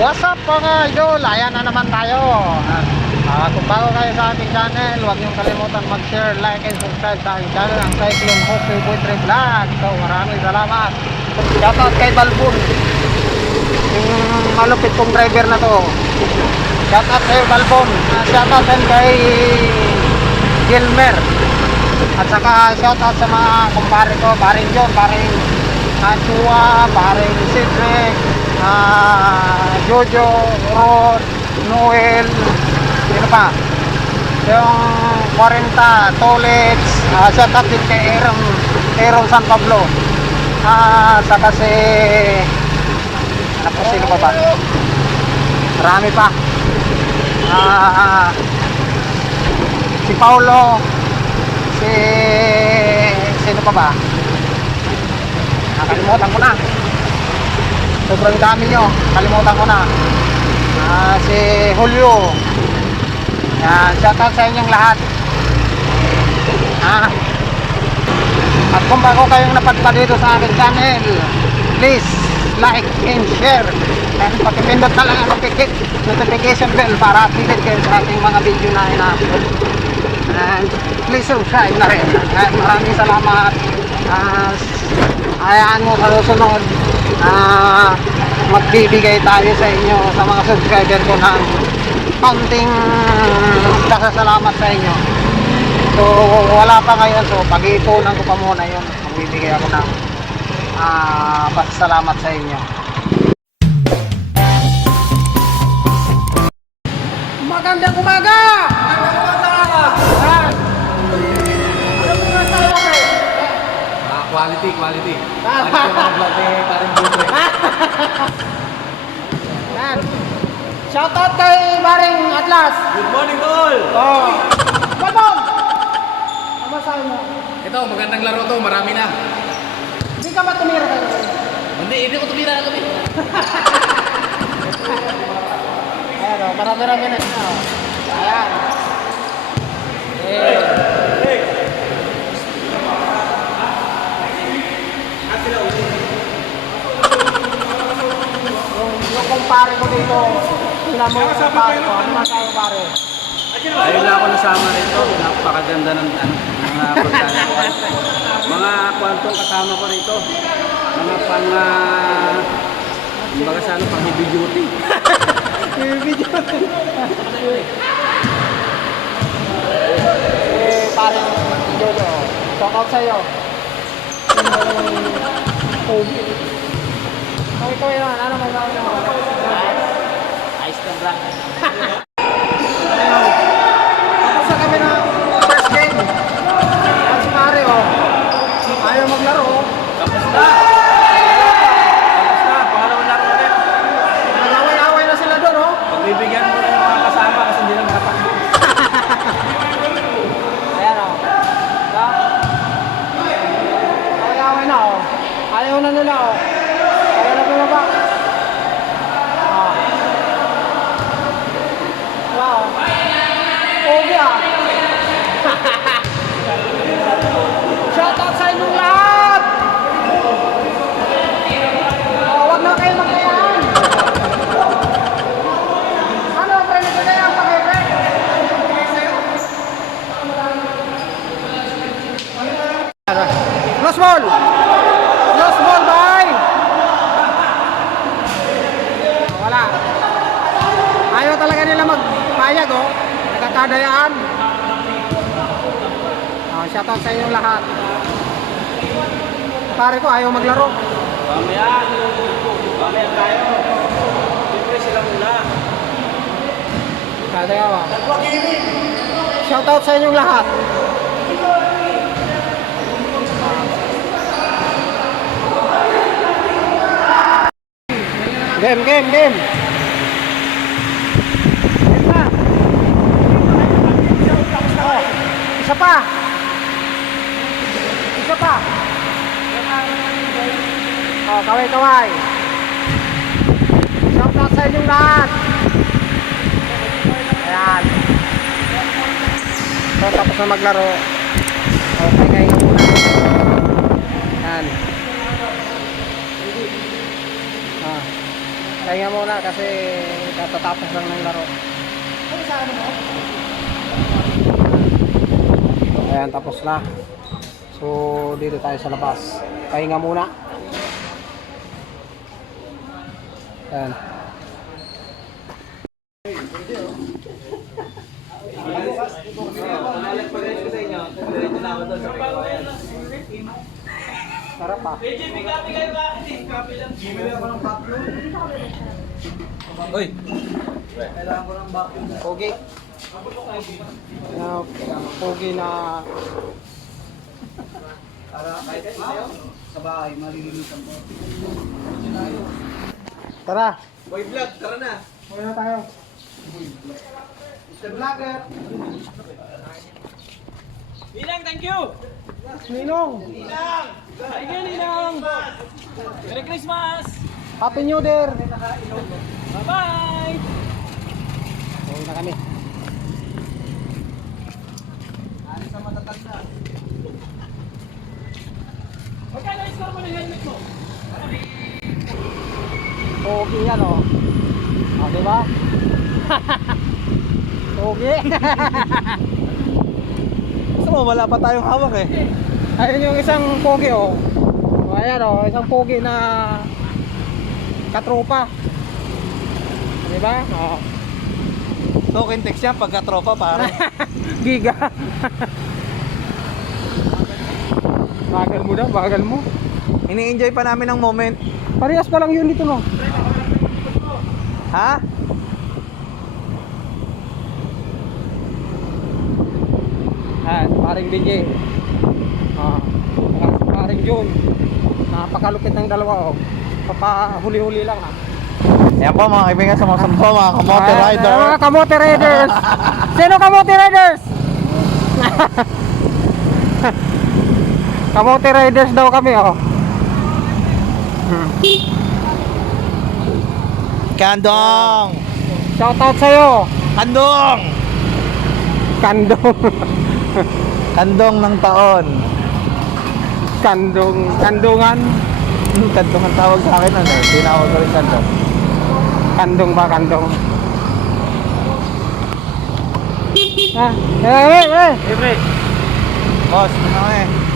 what's up mga idol? Ayan na naman tayo. Ah, kung bago kayo sa ating channel, huwag niyong kalimutan mag-share, like, and subscribe sa ating channel, ang Cyclone Hope Boy Trip Vlog. So, maraming salamat. Shoutout kay Balbon. Yung malupit kong driver na to. Shoutout kay Balbon. Ah, shoutout din kay Gilmer. At saka shoutout sa mga kumpare ko, paring John, paring Achua, paring Cedric, ah, Jojo, Rod, Noel, sino pa? Yung 40, Tolets, uh, shoutout din kay Aaron, Aaron San Pablo. Ah, saka si, ano po, sino pa ba? Marami pa. Ah, si Paulo, si, sino pa ba? Nakalimutan ko na. Sobrang dami nyo. Kalimutan ko na. Ah, si Julio. Yan, shoutout sa inyong lahat. Ah. At kung bago kayong napadpa dito sa aking channel, please like and share. And pakipindot na lang ang notific- notification bell para updated kayo sa ating mga video na ina-upload. And please subscribe na rin. At maraming salamat. Uh, hayaan mo sa susunod na magbibigay tayo sa inyo sa mga subscriber ko ng kaunting pasasalamat sa inyo. So wala pa ngayon so pag-iipunan ko pa muna yun. Magbibigay ako ng ah pasasalamat sa inyo. Magandang umaga! Quality, quality. Quality yung mga vlog parang butre. Yan. Shoutout kay Baring Atlas. Good morning, tol! Oh. Babong! Ano sabi mo? Ito, magandang laro to, marami na. Hindi ka ba tumira kayo? Hindi, hindi ko tumira na kami. Ayan o, marami-rami na oh. Ayan. Eh. Yung kumpare ko dito, sila mo yung kumpare ko, ano masayo pare? Ayun na ako nasama rito. Napakaganda ng ano, mga pagkakakuan. Mga kwantong kasama ko rito. Mga pang uh, Baga sa ano, pang heavy duty. Eh, pare Jojo, shout out sa'yo. Pogi. Oh, ikaw yun, ano may mga Ice ka, bra. Talaga nila magpayag, oh. Nagkakadayaan. Oh, shoutout sa inyong lahat. Pare ko, ayaw maglaro. Mamaya! Mamaya tayo. Siyempre sila muna. Kadayawa. Shoutout sa inyong lahat. Game, game. Game na. Oh, isa pa. Isa pa. Oh, kaway, kaway. Shoutout sa inyong lahat. Ayan. So, tapos na maglaro. Okay, ngayon na muna. Ayan. Ah. Pahinga muna kasi katatapos lang ng laro. Ano sa ano mo? Ayan, tapos na. So, dito tayo sa labas. Pahinga muna. Ayan. Sarap ah. Uy! Kailangan ko ng vacuum. Pogi. Ayan, pogi na Para kahit sa bahay, malilinisan mo. Tara, Boy vlog, tara na! uwi na tayo. Mr. Vlogger! Ninang, thank you! Ninong, Thank you, Ninang! Merry Christmas! Happy New Year! Bye-bye! Uwi na kami. Ano sa matatanda? Magkano score mo ng helmet mo? Pogi yan oh. O, di ba? Pogi. Gusto mo, wala pa tayong hawak eh. Ayun yung isang pogi oh. O, ayan oh, isang pogi na katropa. Di ba? Oh. Token text yan pagka tropa pare. Giga. bagal mo na, bagal mo. Ini-enjoy pa namin ang moment. Parehas pa lang yun dito no. Ha? Ah, paring DJ. Ah, paring Jun. Napakalupit ng dalawa oh. Papahuli-huli lang ah. Yan po mga kaibigan sa mga sampo, mga kamote Ah, rider. Mga kamote riders. Sino kamote riders? kamote riders daw kami oh. Kandong! Shoutout sa'yo. Kandong! Kandong. Kandong ng taon. Kandong. Kandungan. Kandong ang tawag sa akin ano, tinawag ko rin kandong. Kandong ba? Kandong. Ah, eh, eh, eh. Libre. Boss, ano eh?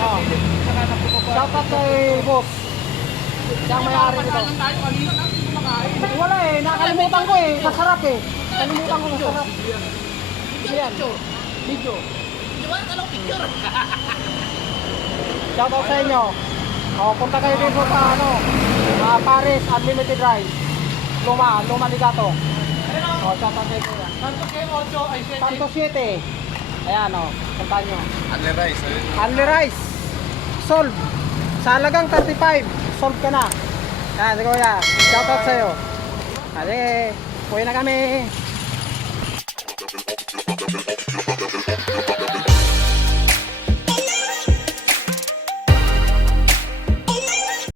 Oh. Shoutout kay boss. Siya ang may-ari nito. Wala eh, nakalimutan ko eh, masarap eh. Kalimutan ko masarap. Ayan, video. Shoutout sa inyo. Oh, punta kayo dito sa ano, ah, Paris Unlimited Ride. Luma, Luma Ligato. Oh, shoutout kayo kuya. Santo 7. Ayan o, oh, puntahan nyo. Unli rice. Only rice. Solve. Sa halagang 35, solve ka na. Yan, si Kuya. Shoutout sa'yo. Kasi, uwi na kami.